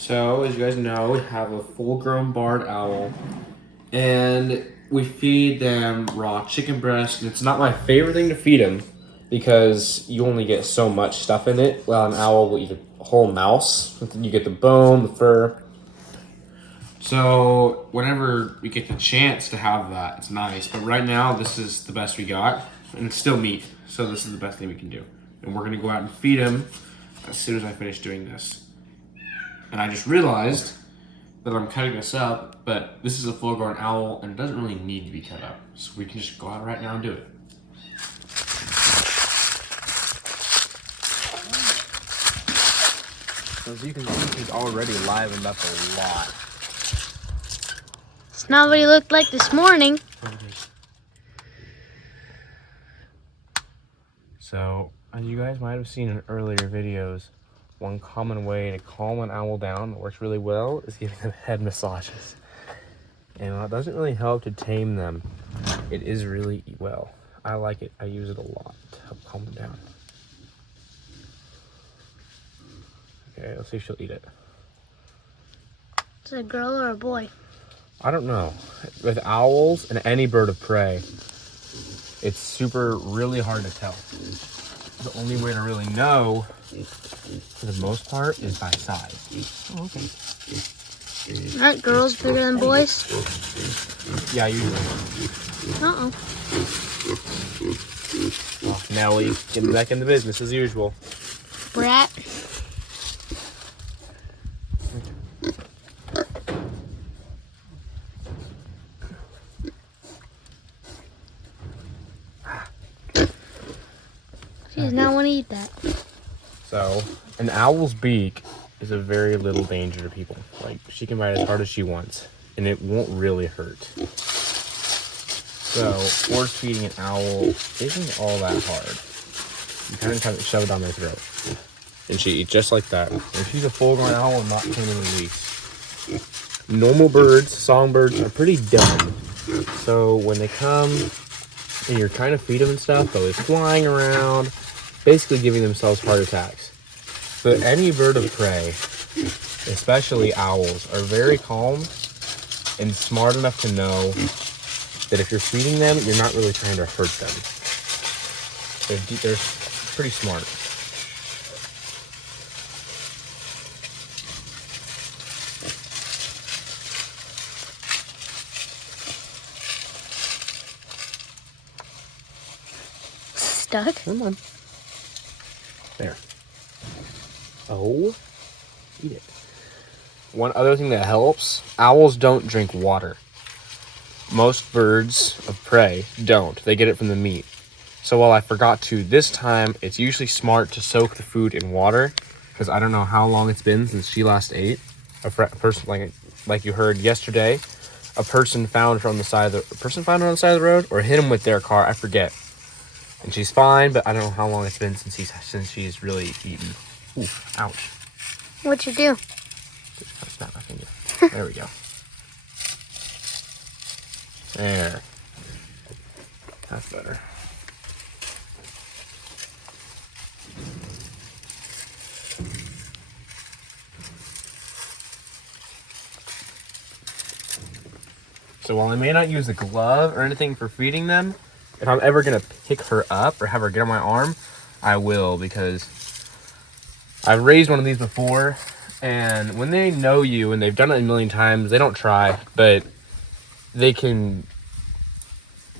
So, as you guys know, we have a full-grown barred owl, and we feed them raw chicken breast. And it's not my favorite thing to feed them because you only get so much stuff in it. Well, an owl will eat a whole mouse. You get the bone, the fur. So, whenever we get the chance to have that, it's nice. But right now, this is the best we got, and it's still meat. So this is the best thing we can do. And we're gonna go out and feed him as soon as I finish doing this. And I just realized that I'm cutting this up, but this is a full-grown owl and it doesn't really need to be cut up. So we can just go out right now and do it. As you can see, he's already livened up a lot. It's not what he looked like this morning. So, as you guys might have seen in earlier videos, one common way to calm an owl down that works really well is giving them head massages. And while it doesn't really help to tame them, it is really well. I like it. I use it a lot to help calm them down. Okay, let's see if she'll eat it. Is it a girl or a boy? I don't know. With owls and any bird of prey, it's really hard to tell. The only way to really know, for the most part, is by size. Oh, okay. Aren't girls bigger than boys? Yeah, usually. Uh-oh. Oh, Nellie, getting back in the business as usual. Brat. She does not want to eat that. So, an owl's beak is a very little danger to people. Like, she can bite as hard as she wants, and it won't really hurt. So, force feeding an owl isn't all that hard. You kind of have to shove it down their throat. And she eats just like that. And she's a full-grown owl and not tame and release. Normal birds, songbirds, are pretty dumb. So, when they come and you're trying to feed them and stuff, they'll be flying around, basically giving themselves heart attacks. But any bird of prey, especially owls, are very calm and smart enough to know that if you're feeding them, you're not really trying to hurt them. They're pretty smart. Stuck? Come on. There. Oh, eat it. One other thing that helps, owls don't drink water. Most birds of prey don't. They get it from the meat. So while I forgot to this time, it's usually smart to soak the food in water, because I don't know how long it's been since she last ate. A person, like you heard yesterday, a person found her on the side of the road, or hit him with their car. I forget. And she's fine, but I don't know how long it's been since she's really eaten. Ooh, ouch. What'd you do? Just snap my finger. There we go. There. That's better. So while I may not use a glove or anything for feeding them, if I'm ever going to pick her up or have her get on my arm, I will, because I've raised one of these before, and when they know you and they've done it a million times, they don't try, but they can...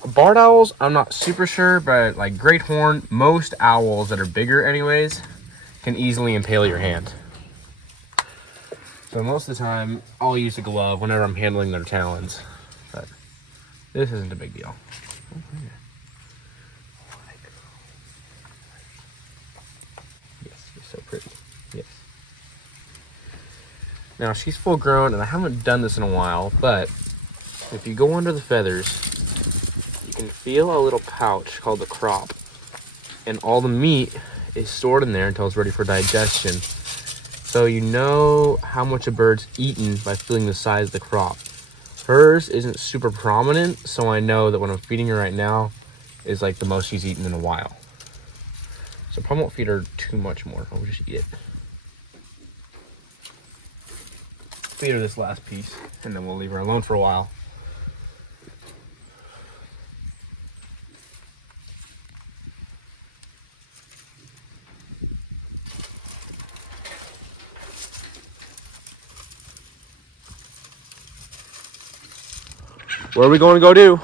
Barred owls, I'm not super sure, but like great horn, most owls that are bigger anyways, can easily impale your hand. So most of the time, I'll use a glove whenever I'm handling their talons, but this isn't a big deal. Yes, you're so pretty. Yes. Now, she's full grown, and I haven't done this in a while, but if you go under the feathers, you can feel a little pouch called the crop, and all the meat is stored in there until it's ready for digestion. So you know how much a bird's eaten by feeling the size of the crop. Hers isn't super prominent, so I know that when I'm feeding her right now is like the most she's eaten in a while. So I probably won't feed her too much more. I'll just eat it. feed her this last piece, and then we'll leave her alone for a while. Where are we going to go do?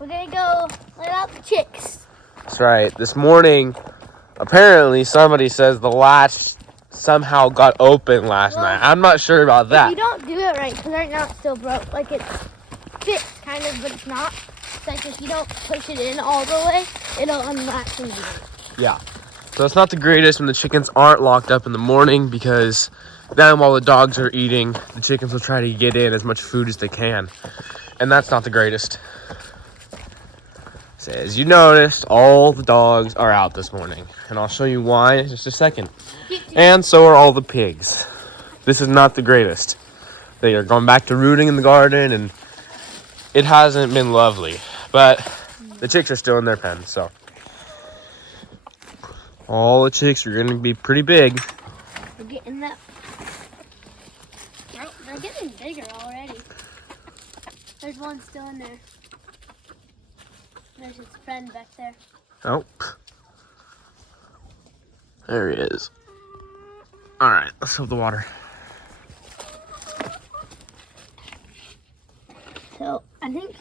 We're gonna go let out the chicks. That's right. This morning, apparently somebody says the latch somehow got open last night. I'm not sure about that. You don't do it right, because right now it's still broke. Like it's fixed kind of, but it's not. It's like if you don't push it in all the way, it'll unlatch and do it. Yeah. So it's not the greatest when the chickens aren't locked up in the morning, because then while the dogs are eating, the chickens will try to get in as much food as they can. And that's not the greatest. So as you noticed, all the dogs are out this morning. And I'll show you why in just a second. And so are all the pigs. This is not the greatest. They are going back to rooting in the garden, and it hasn't been lovely. But the chicks are still in their pen, so. All the chicks are going to be pretty big. We're getting that. They're getting bigger already. There's one still in there. There's his friend back there. Oh. There he is. All right, let's fill the water. So I think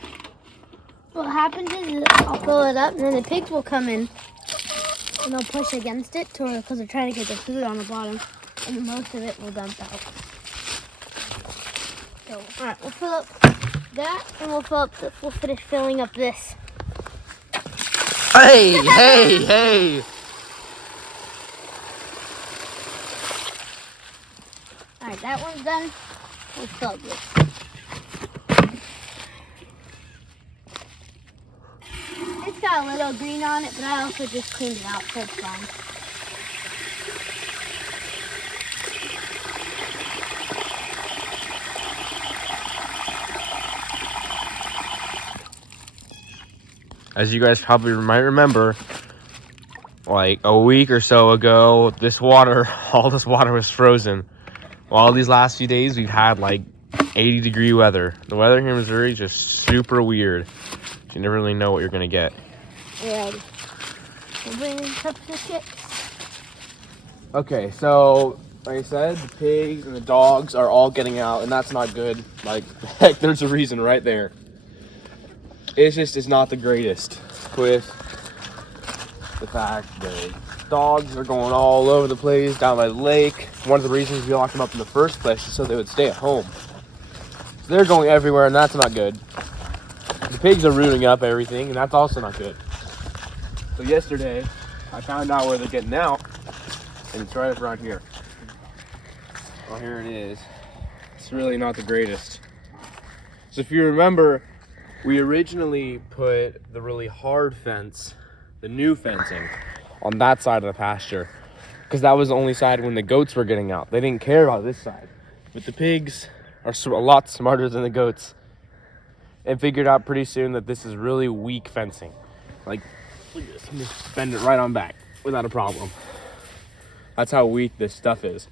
what happens is I'll fill it up, and then the pigs will come in, and they'll push against it because they're trying to get the food on the bottom, and most of it will dump out. So all right, we'll fill up that, and we'll finish filling up this. Hey, hey, hey! All right, that one's done. We'll fill up this. It's got a little green on it, but I also just cleaned it out, so it's fine. As you guys probably might remember, like a week or so ago, all this water was frozen. Well, these last few days, we've had like 80-degree weather. The weather here in Missouri is just super weird. You never really know what you're going to get. Yeah. We'll bring up the chicks. Okay, so like I said, the pigs and the dogs are all getting out, and that's not good. Like, heck, there's a reason right there. It's not the greatest with the fact that dogs are going all over the place down by the lake. One of the reasons we locked them up in the first place is so they would stay at home. So they're going everywhere, and that's not good. The pigs are rooting up everything, and that's also not good. So yesterday, I found out where they're getting out, and it's right up around here. Well, here it is. It's really not the greatest. So if you remember, we originally put the really hard fence, the new fencing, on that side of the pasture, because that was the only side when the goats were getting out. They didn't care about this side. But the pigs are a lot smarter than the goats, and figured out pretty soon that this is really weak fencing. Like, look at this, I'm just bend it right on back without a problem. That's how weak this stuff is.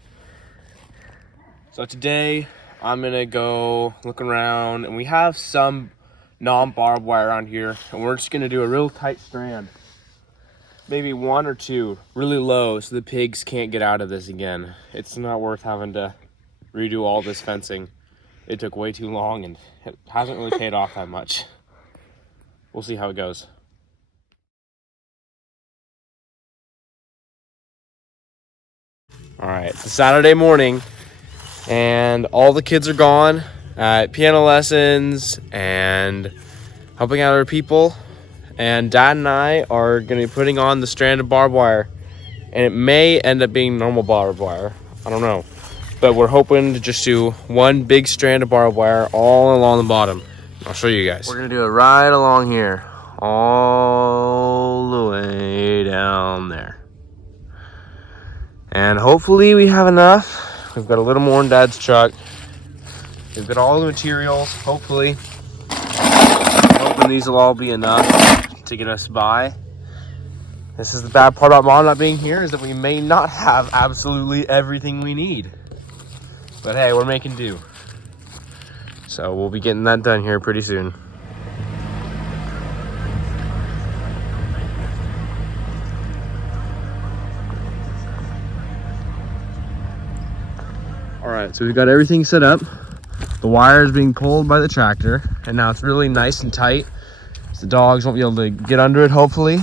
So today, I'm gonna go look around, and we have some non-barbed wire around here, and we're just gonna do a real tight strand, maybe one or two, really low, so the pigs can't get out of this again. It's not worth having to redo all this fencing. It took way too long, and it hasn't really paid off that much. We'll see how it goes. All right, it's a Saturday morning, and all the kids are gone at piano lessons and helping out other people, and Dad and I are going to be putting on the strand of barbed wire, and it may end up being normal barbed wire. I don't know, but we're hoping to just do one big strand of barbed wire all along the bottom. I'll show you guys. We're going to do it right along here, all the way down there, and hopefully we have enough. We've got a little more in Dad's truck. We've got all the materials, hopefully. Hoping these will all be enough to get us by. This is the bad part about Mom not being here, is that we may not have absolutely everything we need. But hey, we're making do. So we'll be getting that done here pretty soon. All right, so we've got everything set up. The wire is being pulled by the tractor, and now it's really nice and tight. So the dogs won't be able to get under it, hopefully.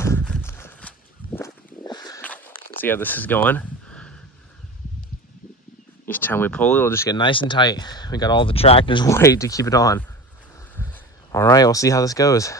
Let's see how this is going. Each time we pull it, it'll just get nice and tight. We got all the tractor's weight to keep it on. All right, we'll see how this goes.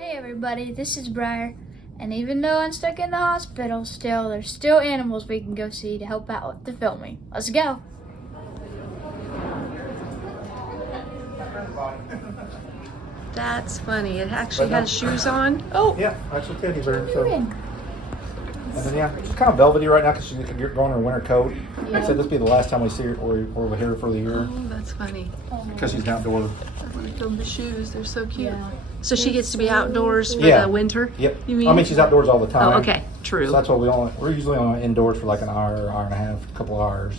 Everybody, this is Briar, and even though I'm stuck in the hospital, there's still animals we can go see to help out with the filming. Let's go. That's funny. It actually has shoes on. Oh, Yeah, actual teddy bear. What are So, you and then yeah, she's kind of velvety right now because she's going her winter coat. Like I said, this will be the last time we see her or we're here for the year oh, that's funny. because she's an outdoor. I want to film the shoes. They're so cute. Yeah. So she gets to be outdoors for Yeah. the winter? Yep. You mean? I mean, she's outdoors all the time. Oh, okay. True. So that's what we're usually on indoors for like an hour, hour and a half, a couple hours,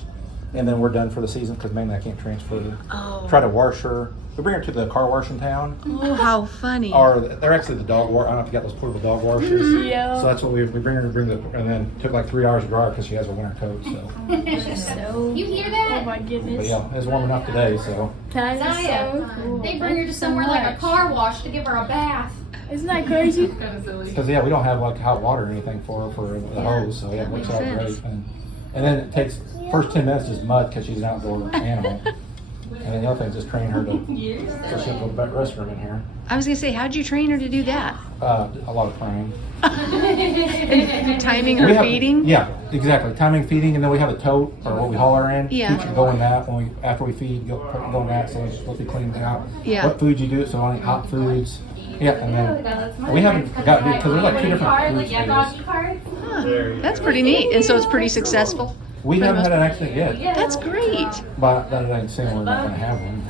and then we're done for the season because mainly I can't transfer her. Oh. Try to wash her. We bring her to the car wash in town. Oh, how funny. Or they're actually the dog wash. I don't know if you got those portable dog washers. Yeah. So that's what we bring her and then took like 3 hours to dry her because she has a winter coat. So, You hear that? Oh my goodness. but yeah, it's warm enough today. So That is Zaya, so cool. they bring her to Thank you so somewhere like a much. car wash to give her a bath. Isn't that crazy? because yeah, we don't have like hot water or anything for her for the hose. So yeah, it works out Makes great. And then it takes first 10 minutes is mud because she's an outdoor animal. And then the other thing is just train her to so she'll go to the restroom in here. I was going to say, how'd you train her to do that? A lot of praying. And timing her We have- feeding? Yeah, exactly. Timing feeding, and then we have a tote or what we haul her in. Yeah. Teach her to go in that when after we feed, go in that so it's supposed to be cleaned out. Yeah. What food you do, so only hot foods. Yeah, and then we haven't got because there's like 2 different food stages. Huh. That's pretty neat. And so it's pretty successful. We haven't had an accident yet, That's great. but that ain't saying we're not going to have one.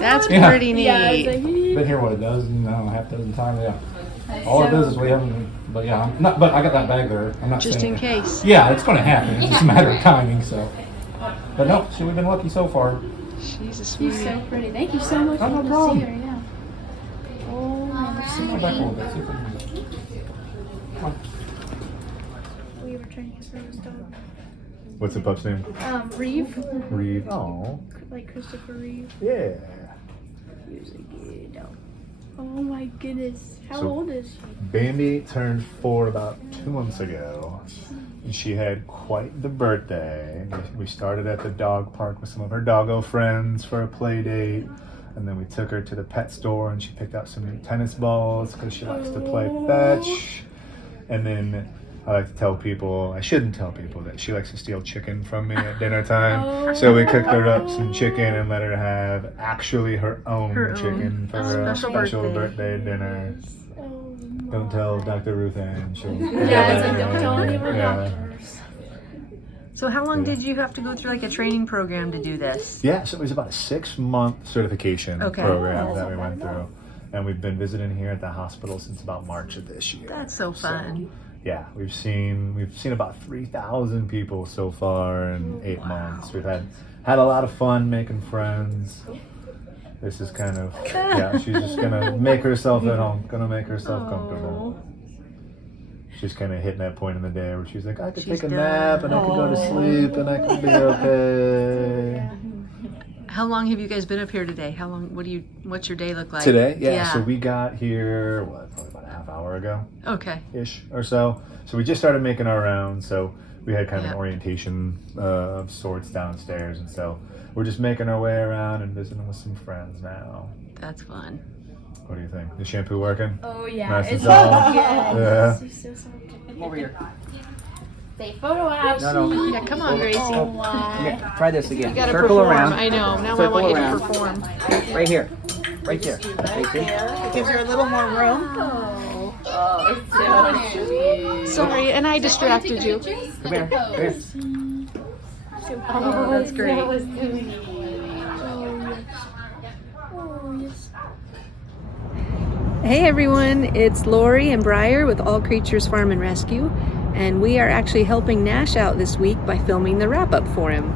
That's Yeah. pretty neat. Been here what a dozen, I don't know, half dozen times. Yeah. All it does is we haven't. But yeah, I'm not. But I got that bag there. I'm not Just saying in case. Yeah, it's going to happen. It's just a matter of timing. So, but no, see, we've been lucky so far. She's a She's sweetie. so pretty. Thank you so much. Oh, no for problem. See her, yeah. Oh, Come back a little bit. See if we can. Come on. we were trying to get this dog. What's the pup's name? Reeve, Reeve. Oh, like Christopher Reeve. yeah. He was a good dog. Oh my goodness. How So- old is she? Bambi turned 4 about 2 months ago. And she had quite the birthday. We started at the dog park with some of her doggo friends for a play date. And then we took her to the pet store and she picked out some new tennis balls because she likes to play fetch. And then I like to tell people, I shouldn't tell people, that she likes to steal chicken from me at dinner time. So we cooked her up some chicken and let her have actually her own chicken for a special birthday dinner. Don't tell Dr. Ruth Ann. Don't tell any of her doctors. So how long did you have to go through like a training program to do this? Yeah, so it was about a 6-month certification program that we went through. And we've been visiting here at the hospital since about March of this year. That's so fun. Yeah, we've seen about 3,000 people so far in 8 months. We've had a lot of fun making friends. This is kind of, she's just gonna make herself at home, gonna make herself comfortable. She's kind of hitting that point in the day where she's like, I could take a nap and I could go to sleep and I could be okay. How long have you guys been up here today? How long? What's your day look like today? Yeah. So we got here probably about a half hour ago. Okay. Ish or so. So we just started making our rounds. So we had kind of an orientation of sorts downstairs, and so we're just making our way around and visiting with some friends now. That's fun. What do you think? The shampoo working? Oh yeah, Nice it's and all soft? good. Yeah. Come over here. Say photo op. No. Yeah, come on, Gracie. Okay, try this again. You gotta Circle perform. around. I know. Now I Circle want you to around. perform. Right here. Right there. Right there. It gives her a little more room. Sorry, and I distracted you. Come here. Come here. Oh, that's great. Hey everyone, it's Lori and Briar with All Creatures Farm and Rescue, and we are actually helping Nash out this week by filming the wrap-up for him.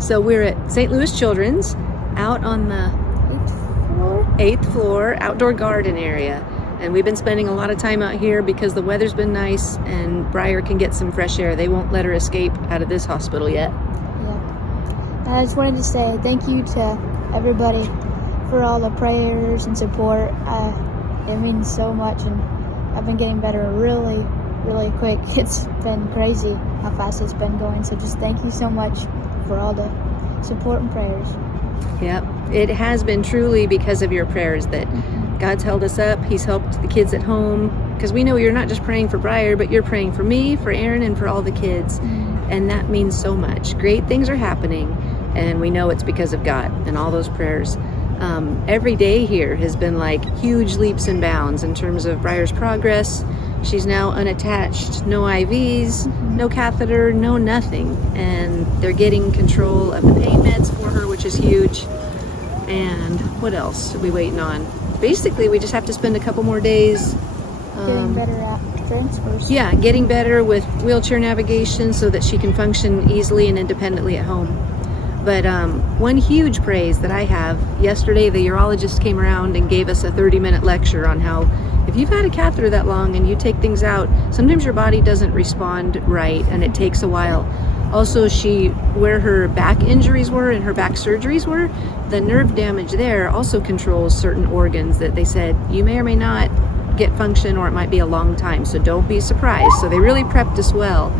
So we're at St. Louis Children's, out on the 8th floor outdoor garden area, and we've been spending a lot of time out here because the weather's been nice and Briar can get some fresh air. They won't let her escape out of this hospital yet. Yeah. I just wanted to say thank you to everybody for all the prayers and support. It means so much, and I've been getting better really, really quick. It's been crazy how fast it's been going, so just thank you so much for all the support and prayers. Yep, it has been truly because of your prayers that God's held us up. He's helped the kids at home, because we know you're not just praying for Briar, but you're praying for me, for Aaron, and for all the kids, and that means so much. Great things are happening, and we know it's because of God and all those prayers. Every day here has been like huge leaps and bounds in terms of Briar's progress. She's now unattached, no IVs, no catheter, no nothing, and they're getting control of the pain meds for her, which is huge. And what else are we waiting on? Basically, we just have to spend a couple more days Getting better at transfers. yeah, getting better with wheelchair navigation so that she can function easily and independently at home. But one huge praise that I have, yesterday the urologist came around and gave us a 30-minute lecture on how if you've had a catheter that long and you take things out, sometimes your body doesn't respond right and it takes a while. Also, where her back injuries were and her back surgeries were, the nerve damage there also controls certain organs that they said you may or may not get function, or it might be a long time, so don't be surprised. So they really prepped us well.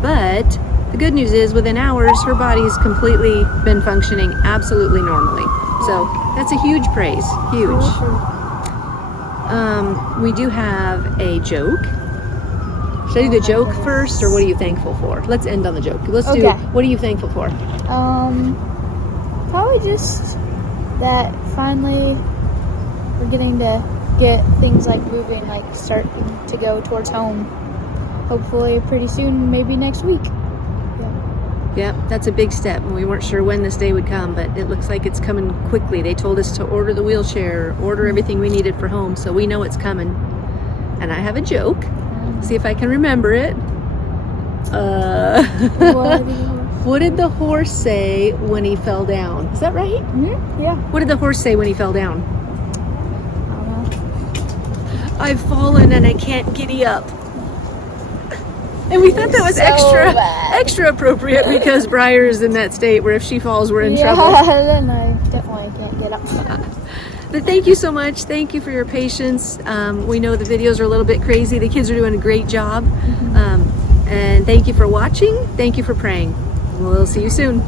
But the good news is within hours, her body's completely been functioning absolutely normally. So that's a huge praise, huge. We do have a joke. Should I do the joke first, or what are you thankful for? Let's end on the joke. Let's do, what are you thankful for? Probably just that finally we're getting to get things like moving, like starting to go towards home. Hopefully pretty soon, maybe next week. Yep, that's a big step. We weren't sure when this day would come, but it looks like it's coming quickly. They told us to order the wheelchair, order everything we needed for home, so we know it's coming. And I have a joke. See if I can remember it. What did the horse say when he fell down? Is that right? Mm-hmm. Yeah. What did the horse say when he fell down? I don't know. I've fallen and I can't giddy up. And we thought that was extra appropriate because Briar's in that state where if she falls, we're in trouble. Then I definitely can't get up. But thank you so much. Thank you for your patience. We know the videos are a little bit crazy. The kids are doing a great job. And thank you for watching. Thank you for praying. We'll see you soon.